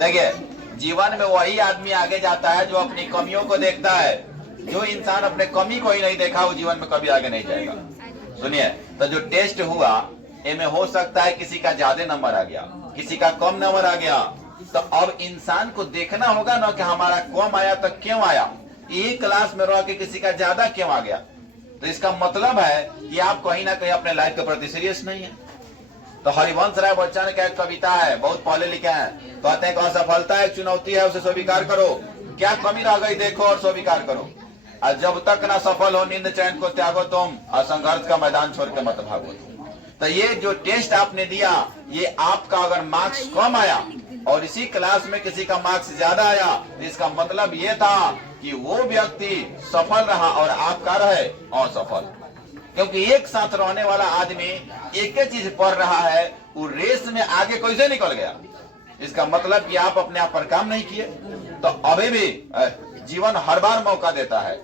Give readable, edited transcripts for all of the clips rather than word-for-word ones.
देखिए, जीवन में वही आदमी आगे जाता है जो अपनी कमियों को देखता है। जो इंसान अपने कमी को ही नहीं देखा वो जीवन में कभी आगे नहीं जाएगा। सुनिए, तो जो टेस्ट हुआ इनमें हो सकता है किसी का ज्यादा नंबर आ गया, किसी का कम नंबर आ गया। तो अब इंसान को देखना होगा ना कि हमारा कम आया तो क्यों आया, एक क्लास में रह के किसी का ज्यादा क्यों आ गया। तो इसका मतलब है कि आप कहीं ना कहीं अपने लाइफ के प्रति सीरियस नहीं है। तो हरिवंश राय बच्चन का एक कविता है, बहुत पहले लिखा है, कहते हैं कि असफलता एक चुनौती है, उसे स्वीकार करो, क्या कमी रह गई देखो और स्वीकार करो, और जब तक ना सफल हो नींद चैन को त्यागो तुम, और संघर्ष का मैदान छोड़ के मत भागो तुम। तो ये जो टेस्ट आपने दिया, ये आपका अगर मार्क्स कम आया और इसी क्लास में किसी का मार्क्स ज्यादा आया, तो इसका मतलब ये था कि वो व्यक्ति सफल रहा और आपका रहे असफल। क्योंकि एक साथ रहने वाला आदमी एक ही चीज पढ़ रहा है, वो रेस में आगे कैसे निकल गया, इसका मतलब कि आप अपने आप पर काम नहीं किए। तो अभी भी जीवन हर बार मौका देता है,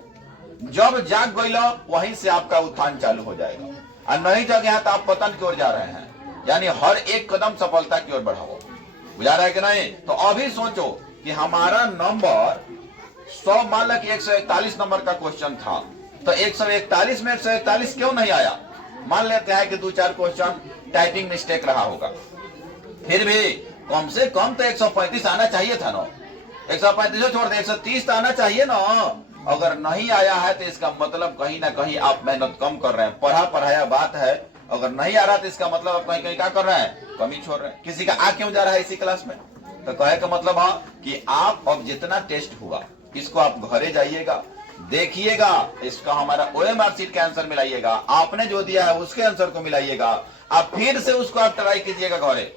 जब जाग गइलो वहीं से आपका उत्थान चालू हो जाएगा, और नहीं जगह है तो आप पतन की ओर जा रहे हैं। यानी हर एक कदम सफलता की ओर बढ़ाओ, बुझा रहा है कि नहीं। तो अभी सोचो कि हमारा नंबर 100, मान लो कि 141 नंबर का क्वेश्चन था, तो 141 में 141 क्यों नहीं आया। मान लेते हैं कि 2-4 क्वेश्चन टाइपिंग मिस्टेक रहा होगा, फिर भी कम से कम तो 135 आना चाहिए था ना। 135 छोड़ दे, 130 तो आना चाहिए ना। अगर नहीं आया है तो इसका मतलब कहीं ना कहीं आप मेहनत कम कर रहे हैं, पढ़ाया बात है। अगर नहीं आ रहा तो इसका मतलब आप कहीं कहीं क्या कर रहे हैं, कमी छोड़ रहे हैं। किसी का आ क्यों जा रहा है इसी क्लास में, तो कहे का मतलब है कि आप अब जितना टेस्ट हुआ इसको आप घरे जाइएगा, देखिएगा, इसका हमारा ओए मार्कशीट का आंसर मिलाइएगा, आपने जो दिया है उसके आंसर को मिलाइएगा, आप फिर से उसको आप ट्राई कीजिएगा घरे,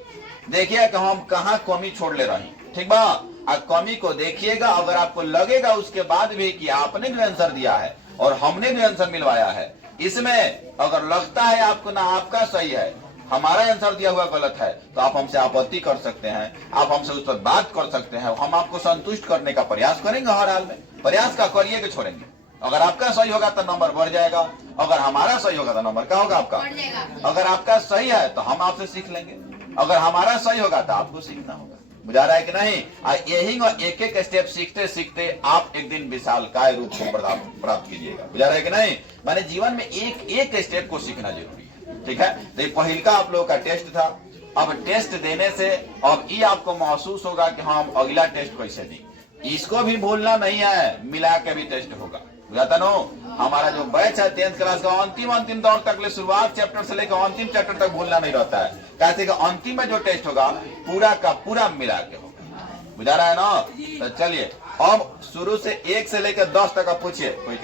देखिए कि हम कहाँ कमी छोड़ ले रही, ठीक बा। आप कमी को देखिएगा, अगर आपको लगेगा उसके बाद भी कि आपने भी आंसर दिया है और हमने भी आंसर मिलवाया है, इसमें अगर लगता है आपको ना आपका सही है, हमारा आंसर दिया हुआ गलत है, तो आप हमसे आपत्ति कर सकते हैं, आप हमसे उस पर बात कर सकते हैं। हम आपको संतुष्ट करने का प्रयास करेंगे, हर हाल में प्रयास का करिए कि छोड़ेंगे। अगर आपका सही होगा तो नंबर बढ़ जाएगा, अगर हमारा सही होगा तो नंबर क्या होगा आपका, अगर आपका सही है तो हम आपसे सीख लेंगे, अगर हमारा सही होगा तो आपको सीखना होगा। बुझा रहा है कि नहीं। यही एक एक स्टेप सीखते सीखते आप एक दिन विशालकाय रूप को प्राप्त कीजिएगा। बुझा रहा है कि नहीं। माने जीवन में एक एक स्टेप को सीखना जरूरी है, ठीक है। तो पहल का आप लोगों का टेस्ट था, अब टेस्ट देने से अब ये आपको महसूस होगा कि हम अगला टेस्ट कैसे दें, इसको भी भूलना नहीं है, मिला के भी टेस्ट होगा। बुझाता नो। हमारा जो बैच है 10th क्लास का अंतिम दौर तक ले, शुरुआत चैप्टर से लेकर अंतिम चैप्टर तक भूलना नहीं रहता है, कैसे कि अंतिम में जो टेस्ट होगा पूरा का पूरा मिला के होगा। बुझा रहा है ना। तो चलिए अब शुरू से 1 से लेकर 10 तक आप पूछिए कोई